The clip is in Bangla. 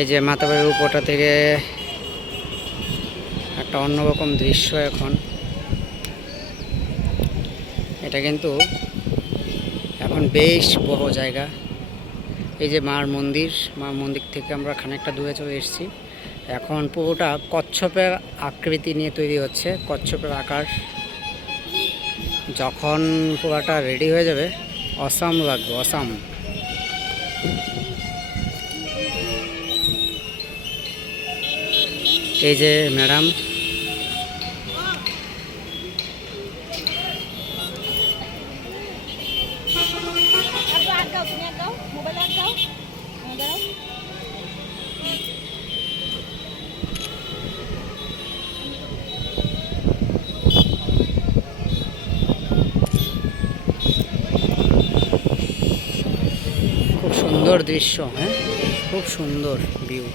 এই যে মাতাবাড়ির উপরটা থেকে একটা অন্যরকম দৃশ্য। এখন এটা কিন্তু এখন বেশ বড় জায়গা। এই যে মার মন্দির থেকে আমরা খানিকটা দূরে চলে এসেছি। এখন পুরোটা কচ্ছপের আকৃতি নিয়ে তৈরি হচ্ছে, কচ্ছপের আকার। যখন পুরোটা রেডি হয়ে যাবে অসাম লাগবে, অসাম। এই যে ম্যাডাম, খুব সুন্দর দৃশ্য। হ্যাঁ, খুব সুন্দর ভিউ।